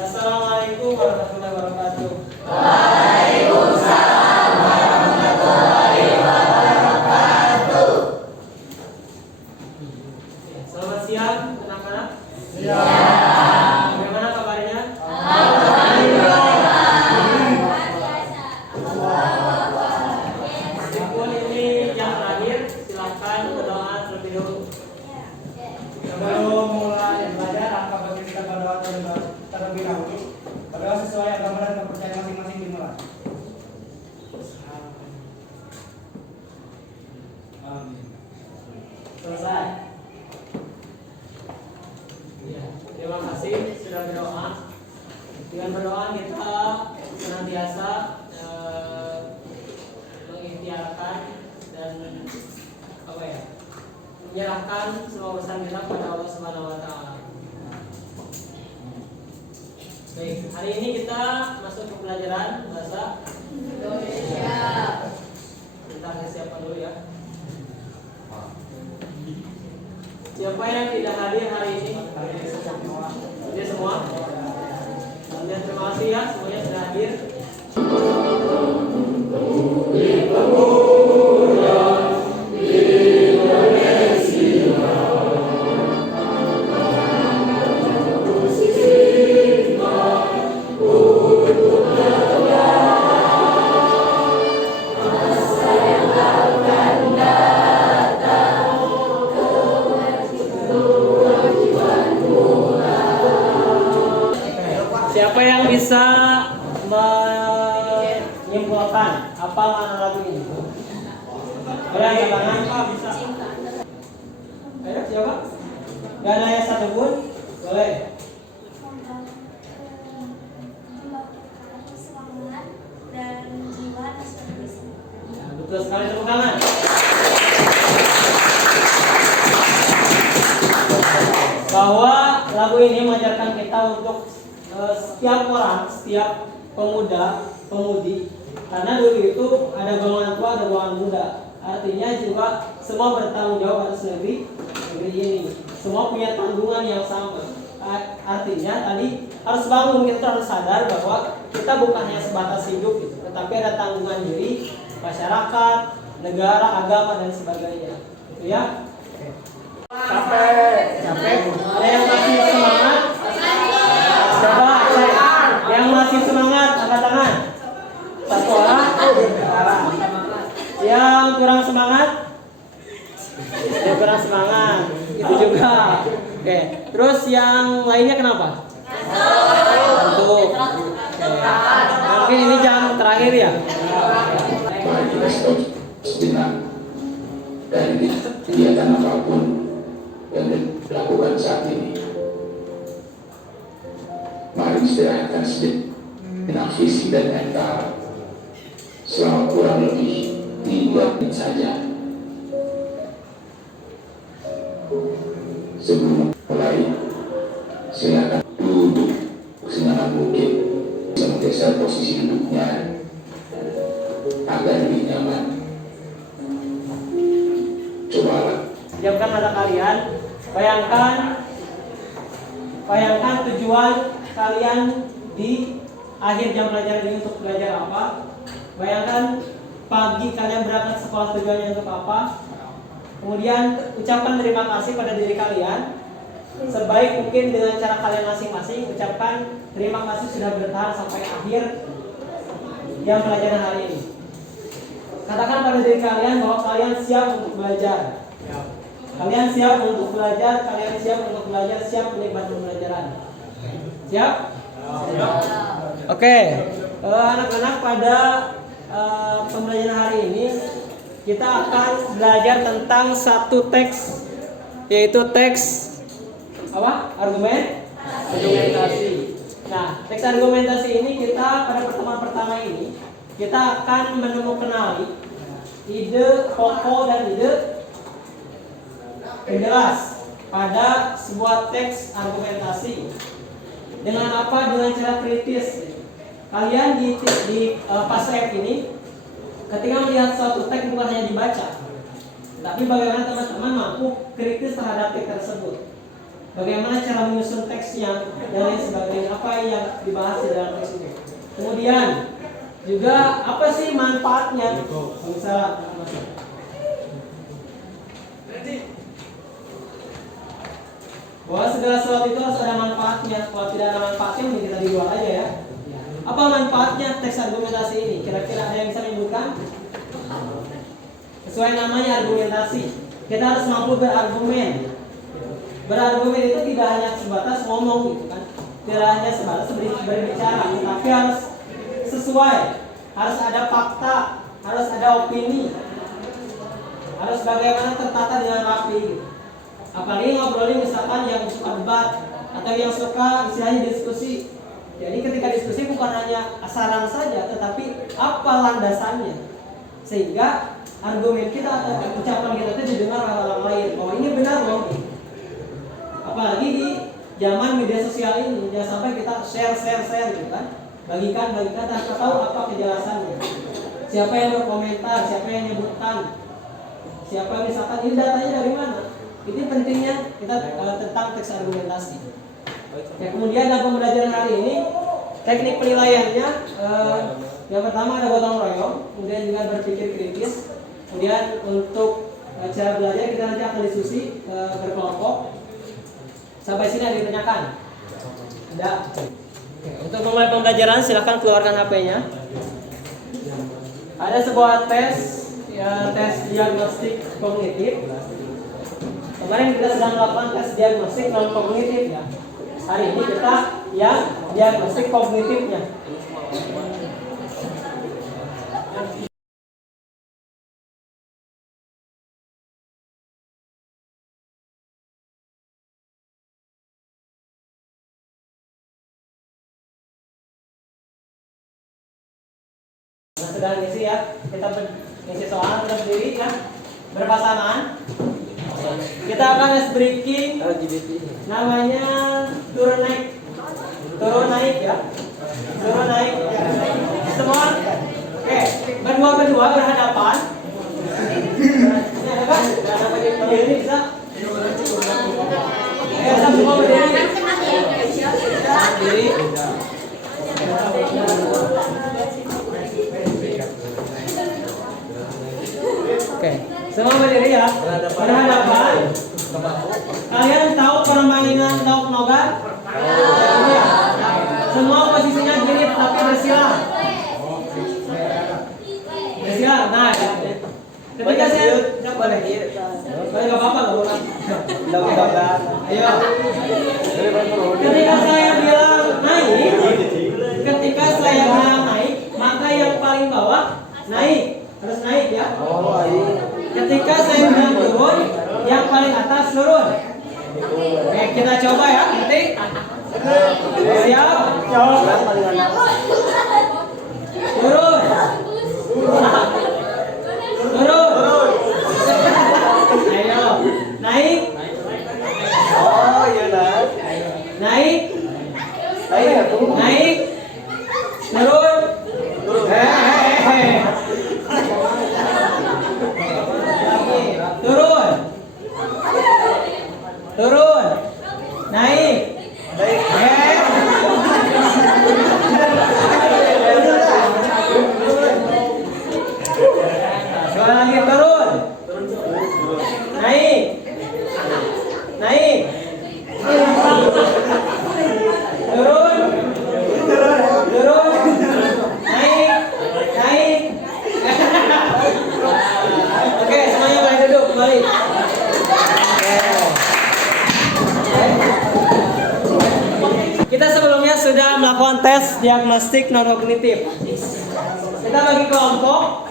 Assalamualaikum warahmatullahi wabarakatuh. Waalaikumsalam warahmatullahi wabarakatuh. Selamat siang anak-anak. Siang. Bagaimana kabarnya? Alhamdulillah. Meskipun ini yang terakhir, silakan berdoa terlebih dahulu. Sebelum mulai belajar, angka bagi kita berdoa terlebih dahulu. Berdoa sesuai agama dan kepercayaan masing-masing dimulai. Amin. Selesai. Ya, terima kasih sudah berdoa. Dengan berdoa kita senantiasa mengikhtiarkan dan menyerahkan semua urusan kita kepada Allah Subhanahu wa taala. Baik, hari ini kita masuk ke pelajaran bahasa Indonesia. Kita siapa dulu ya. Siapa yang tidak hadir hari ini? Hadir semua. Dan terima kasih ya semuanya sudah hadir. Siapa yang bisa menyimpulkan apa makna lagu ini? Boleh angkat tangan? Bisa. Ayo siapa? Gak ada yang satu pun? Boleh. Semangat dan jiwa nasionalis. Ya, betul sekali, tepuk tangan. Bahwa lagu ini mengajarkan kita untuk setiap orang, setiap pemuda, pemudi, karena dulu itu ada golongan tua, ada golongan muda. Artinya juga semua bertanggung jawab atas negeri ini. Semua punya tanggungan yang sama. Artinya tadi harus bangun, kita harus sadar bahwa kita bukan hanya sebatas hidup gitu, tetapi ada tanggungan diri, masyarakat, negara, agama dan sebagainya. Itu ya. Capek. Ada yang masih semangat? Coba cek. Yang masih semangat angkat tangan. Satu orang. Yang kurang semangat? Yang kurang semangat. Itu juga. Oke. Terus yang lainnya kenapa? Ngantuk. Mungkin ini jam terakhir ya. Mari kita stop sejenak dari kegiatan apapun yang dilakukan saat ini. Mari istirahatkan sejenak fisik dan mental selama kurang lebih 3 menit saja. Sebelum mulai, silakan duduk senyaman mungkin, bisa menggeser posisi duduknya agar lebih nyaman. Cobalah. Siapkan mata kalian. Bayangkan tujuan kalian di akhir jam pelajaran ini untuk belajar apa. Bayangkan pagi kalian berangkat sekolah, tujuannya untuk apa. Kemudian ucapkan terima kasih pada diri kalian. Sebaik mungkin dengan cara kalian masing-masing. Ucapkan terima kasih sudah bertahan sampai akhir jam pelajaran hari ini. Katakan pada diri kalian bahwa kalian siap untuk belajar. Kalian siap untuk belajar, siap menikmati pembelajaran. Siap? Siap. Oke. Anak-anak, pada pembelajaran hari ini kita akan belajar tentang satu teks, yaitu teks apa? Argumentasi. Nah, teks argumentasi ini kita pada pertemuan pertama ini kita akan menemukan ide pokok dan ide penjelas pada sebuah teks argumentasi. Dengan apa? Dengan cara kritis. Kalian di fase F ini, ketika melihat suatu teks bukan hanya dibaca, tapi bagaimana teman-teman mampu kritis terhadap teks tersebut. bagaimana cara menyusun teksnya dan lain sebagainya, apa yang dibahas di dalam teks ini. Kemudian juga apa sih manfaatnya? Misalnya bahwa segala sesuatu itu harus ada manfaatnya. Kalau tidak ada manfaatnya, mending kita dijual aja ya. Apa manfaatnya teks argumentasi ini? Kira-kira ada yang bisa menyebutkan? Sesuai namanya argumentasi, kita harus mampu berargumen. Berargumen itu tidak hanya sebatas ngomong gitu kan, tidak hanya sebatas berbicara, tapi harus sesuai, harus ada fakta, harus ada opini, harus bagaimana tertata dengan rapi gitu. Apalagi ngobrolin misalkan yang suka debat atau yang suka istilahnya diskusi. Jadi ketika diskusi bukan hanya saran saja, tetapi apa landasannya, sehingga argumen kita atau ucapan kita itu didengar oleh orang lain. Oh ini benar loh. Apalagi di zaman media sosial ini, jangan sampai kita share gitu kan, bagikan tanpa tahu apa kejelasannya. Siapa yang berkomentar, siapa yang menyebutkan, siapa misalkan ini datanya dari mana. Ini pentingnya kita tentang teks argumentasi. Ya, kemudian dalam pembelajaran hari ini teknik penilaiannya yang pertama ada gotong royong, kemudian juga berpikir kritis. Kemudian untuk cara belajar kita nanti akan diskusi berkelompok. Sampai sini ada yang ditanyakan? Ada. Oke, untuk memulai pembelajaran silakan keluarkan HP-nya. Ada sebuah tes, ya, tes diagnostik kognitif. Kemarin kita sedang melakukan tes diagnostik non kognitif ya. Hari ini kita yang diagnostik kognitifnya. Nah, sedang ngisi ya, kita ngisi soal terus berdiri ya, berpasangan. Kita akan ice breaking, namanya turun naik ya, turun naik. Semua, oke, berdua berhadapan. Ini ada kan? Ada berdiri bisa? Bisa semua berdiri. Berdiri. Oke, semua berdiri ya. Berhadapan. Kalian tahu permainan daun nogar? Ya. Semua posisinya gini tapi bersilang. Bersilang. Nah, ya. Ketika saya boleh nggak apa-apa nggak apa-apa. Ayo. Ketika saya bilang naik, maka yang paling bawah naik. Harus naik ya. Ketika saya bilang turun, yang paling atas turun. Oke, kita coba ya. Nanti siap. Turun. Ayo, naik. Oh iya nah. Naik. Turun. Turun. Naik. Sekali lagi turun. Naik. Turun. Naik. Oke, semuanya boleh duduk kembali. Kita sebelumnya sudah melakukan tes diagnostik non kognitif. Kita bagi kelompok.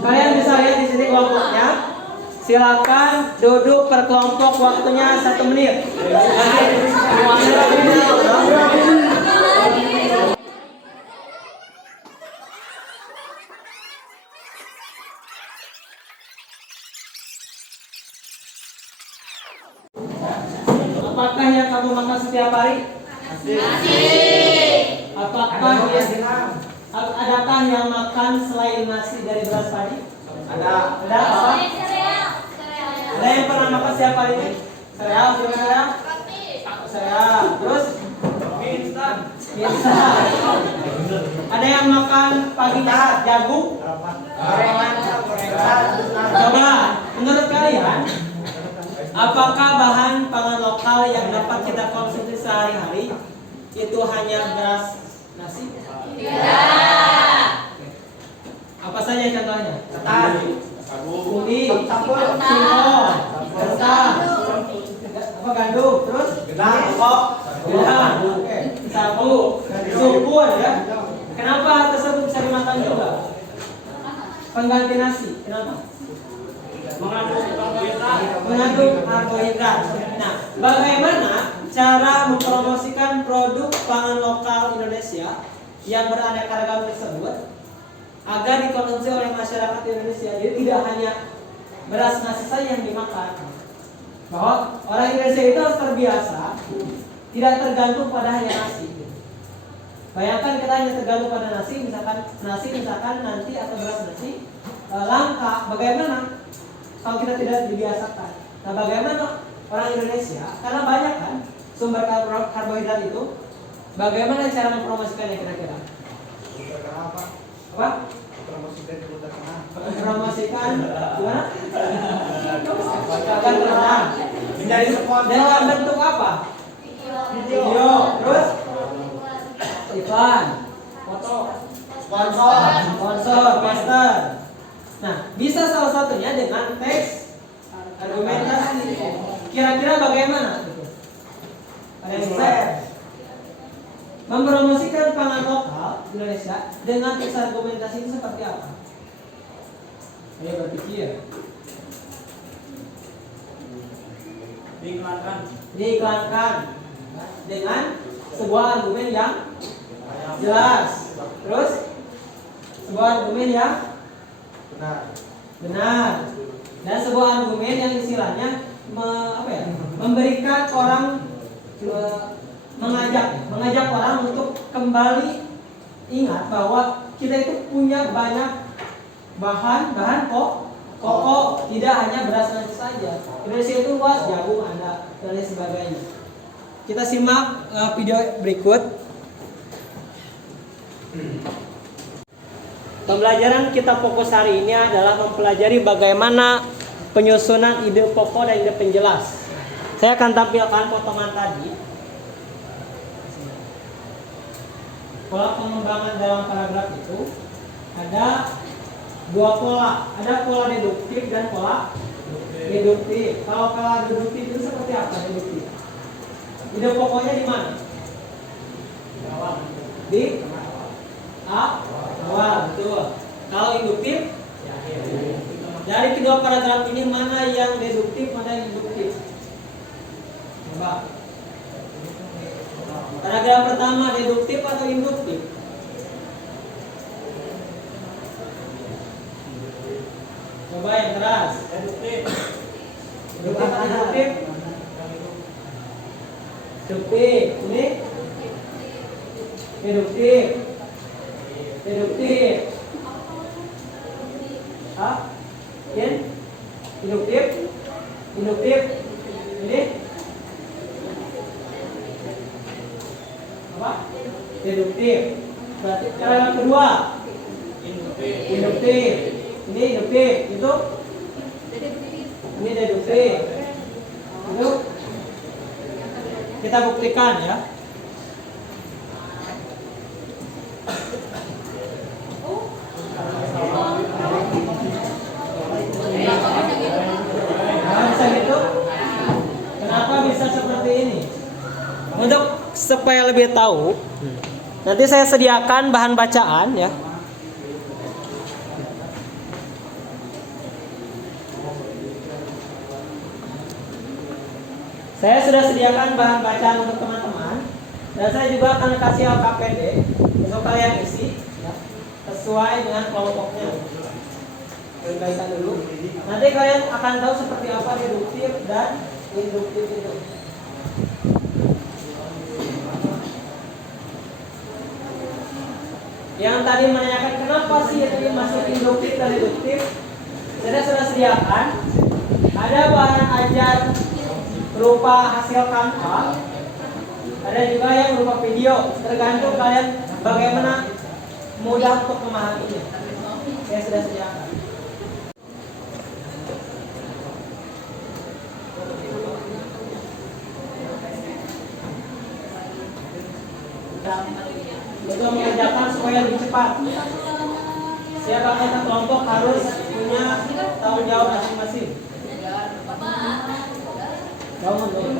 Kalian bisa lihat di sini kelompoknya. Silakan duduk per kelompok, waktunya 1 menit. Apakah yang kamu makan setiap hari? Apakah adakah yang makan selain nasi dari beras padi? Ada. Ada apa? Ada yang pernah makan setiap hari? Sereal, sereal. Sereal. Terus instan. instan. Ada yang makan paginya jagung? Gorengan. Coba, menurut kalian, apakah bahan pangan lokal yang dapat kita konsumsi sehari-hari itu hanya beras nasi? Tidak. Apa saja contohnya? Ketan. Putih, Campur. singkong, kentang, apa gandum, terus gedang, oke, sagu, sukun ya. Kenapa hal tersebut bisa dimakan juga? Pengganti nasi, kenapa? Mengandung karbohidrat. Nah, bagaimana cara mempromosikan produk pangan lokal Indonesia yang beraneka ragam tersebut agar dikonsumsi oleh masyarakat Indonesia? Jadi tidak hanya beras nasi saja yang dimakan. Bahwa orang Indonesia itu harus terbiasa tidak tergantung pada hanya nasi. Bayangkan kita hanya tergantung pada nasi, misalkan nanti atau beras nasi langka. Bagaimana kalau kita tidak dibiasakan? Nah, bagaimana orang Indonesia, karena banyak kan sumber karbohidrat itu, bagaimana cara mempromosikannya kira-kira? Apa? Promosikan gimana? Agar terang. Menjadi sponsor. Dengan bentuk apa? Video. Terus iklan, Foto. Sponsor. sponsor, poster. Nah, bisa salah satunya dengan teks argumentasi. Kira-kira bagaimana? Ada yang bisa? Mempromosikan pangan lokal Indonesia dengan teks argumentasi itu seperti apa? Ayo berpikir. Diiklankan dengan sebuah argumen yang jelas. Terus sebuah argumen yang benar. Dan sebuah argumen yang istilahnya memberikan orang mengajak orang untuk kembali ingat bahwa kita itu punya banyak bahan pokok, tidak hanya beras nasi saja. Indonesia itu luas, jagung ada dan lain sebagainya. Kita simak video berikut. Pembelajaran kita fokus hari ini adalah mempelajari bagaimana penyusunan ide pokok dan ide penjelas. Saya akan tampilkan potongan tadi. Pola pengembangan dalam paragraf itu ada dua pola. Ada pola deduktif dan pola deduktif. Kalau pola deduktif itu seperti apa deduktif? Ide pokoknya di mana? Di awal, betul. Kalau induktif, dari kedua paragraf ini mana yang deduktif, mana yang induktif? Coba. Paragraf pertama deduktif atau induktif? Coba yang keras. Deduktif. Deduktif atau induktif? Deduktif. Ini deduktif. Deduktif. Hah? Yen? Induktif? Induktif. Ini? Apa? Deduktif. Berarti cara kedua. Induktif. Ini induktif. Itu? Ini deduktif. Itu? Kita buktikan ya. Bisa gitu? Kenapa bisa seperti ini? Untuk supaya lebih tahu, nanti saya sediakan bahan bacaan ya. Saya sudah sediakan bahan bacaan untuk teman-teman, dan saya juga akan kasih LKPD untuk kalian isi ya, sesuai dengan kelompoknya. Baikkan dulu. Nanti kalian akan tahu seperti apa deduktif dan induktif itu. Yang tadi menanyakan kenapa sih itu masuk induktif dan deduktif, saya sudah sediakan. Ada bahan ajar berupa hasil Canva, ada juga yang berupa video. Tergantung kalian bagaimana mudah untuk memahaminya. Saya sudah sediakan. Untuk mengerjakan supaya lebih cepat, siapa anggota kelompok harus punya tanggung jawab masing-masing. Bangun dong.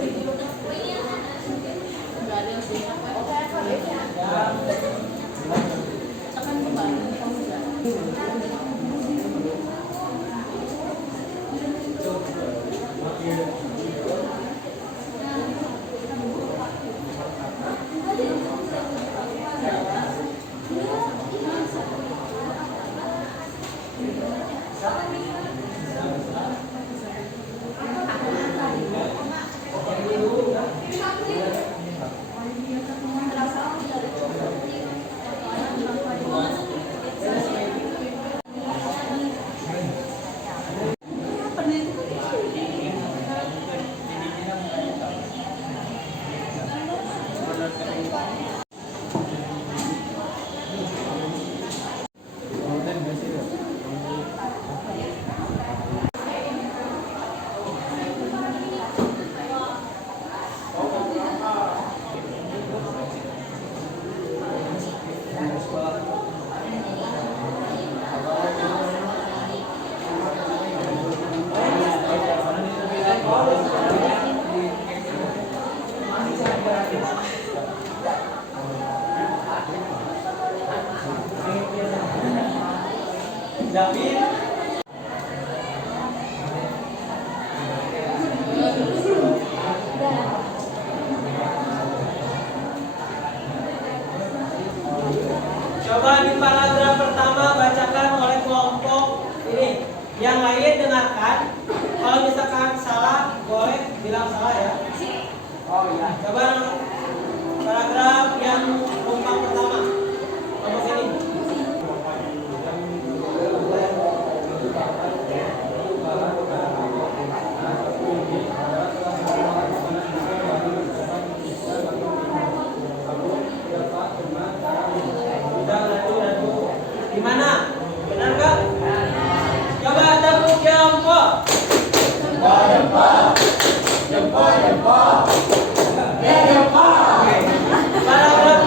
David. Coba di paragraf pertama bacakan oleh kelompok ini. Yang lain dengarkan. Kalau misalkan salah, boleh bilang salah ya. Oh iya. Coba paragraf yang kelompok pertama. Kelompok ini. Gimana? Benar gak? Coba tepuk jempol. Jempol. Paragraf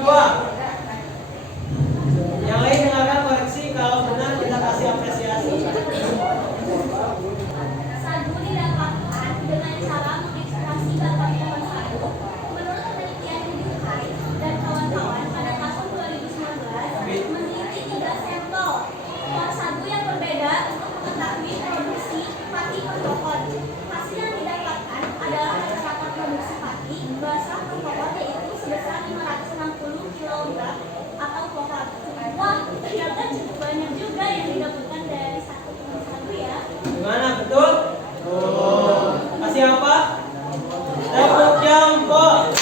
2. Yang lain dengarkan koreksi, kalau benar kita kasih apresiasi. Sagu didapatkan dengan cara mengekstraksi bahan pohon sagu. Menurut penelitian Hai dan kawan-kawan pada tahun 2019 meneliti 3 sampel pohon sagu yang berbeda untuk mengetahui produksi padi per pohon. Hasil yang didapatkan adalah rata-rata produksi padi basah per pohon yaitu sebesar 560 kg atau pohon. Wah, ternyata cukup banyak juga yang didapatkan dari satu pohon sagu ya. Gimana, betul? Kasih apa? Tepuk jempol.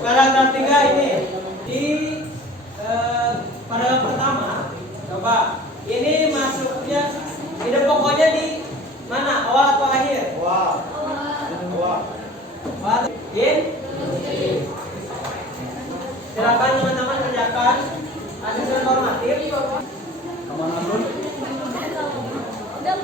Paragraf 3 ini di paragraf pertama. Coba ini masuknya ide pokoknya di mana? Awal atau akhir? Awal. In. Silakan teman-teman kerjakan asesmen formatif. Udah.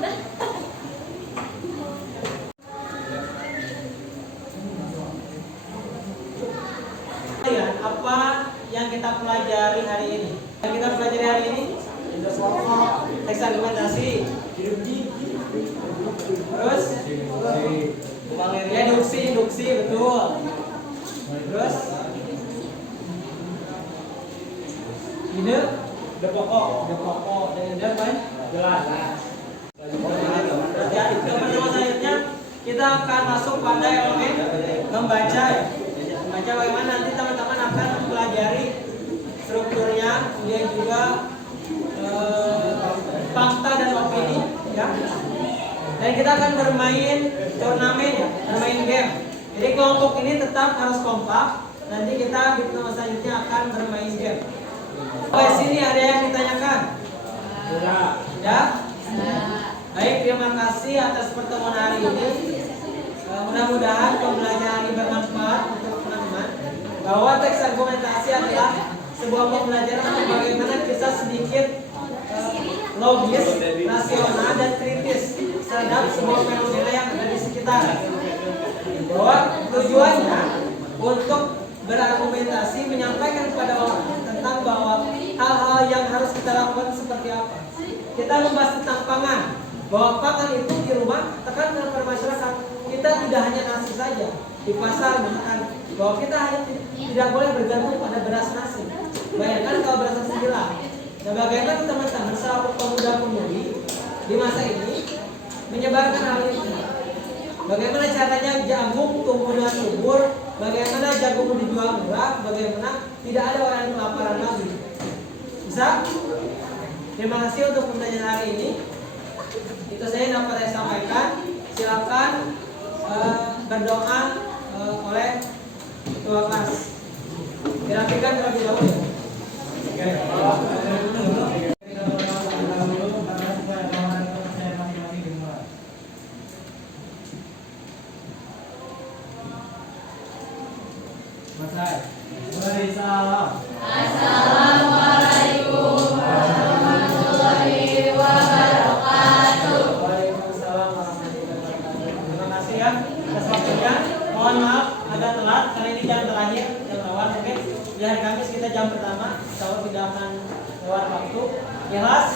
Apa yang kita pelajari hari ini? Yang kita pelajari hari ini teks argumentasi, terus induksi betul. Terus ide pokok dan ide kan jelas. Teman-teman selanjutnya kita akan masuk pada elemen membaca ya. Membaca bagaimana nanti teman-teman akan mempelajari strukturnya, kemudian juga fakta dan opini ya. Dan kita akan bermain turnamen ya, bermain game. Jadi kelompok ini tetap harus kompak. Nanti kita di pertemuan selanjutnya akan bermain game. Sampai sini ada yang ditanyakan? Ya? Baik, terima kasih atas pertemuan hari ini. Mudah-mudahan pembelajaran ini bermanfaat untuk teman-teman. Bahwa teks argumentasi adalah sebuah pembelajaran bagaimana kita sedikit logis, rasional, dan kritis terhadap sebuah fenomena yang ada di sekitar. Bahwa tujuannya untuk berargumentasi menyampaikan kepada orang tentang bahwa hal-hal yang harus kita lakukan seperti apa. Kita membahas tentang pangan, bahwa pangan itu di rumah tekan kepada masyarakat. Kita tidak hanya nasi saja di pasar makan, bahwa kita hanya tidak boleh bergantung pada beras nasi. Bayangkan kalau beras nasi hilang. Nah, bagaimana teman-teman selaku pemuda-pemudi di masa ini menyebarkan hal ini? Bagaimana caranya jagung tumbuhnya subur? Bagaimana jagung dijual murah? Bagaimana tidak ada orang yang kelaparan lagi? Bisa? Terima kasih untuk pembelajaran hari ini. Itu saja yang dapat saya sampaikan. Silakan berdoa oleh ketua kelas. Dirapikan terlebih dahulu. Assalamualaikum warahmatullahi wabarakatuh. Waalaikumsalam warahmatullahi wabarakatuh. Terima kasih ya atas waktunya. Mohon maaf agak telat karena ini jam terakhir, jam awal mungkin di hari Kamis kita jam pertama, insya Allah tidak akan lewat waktu. Jelas?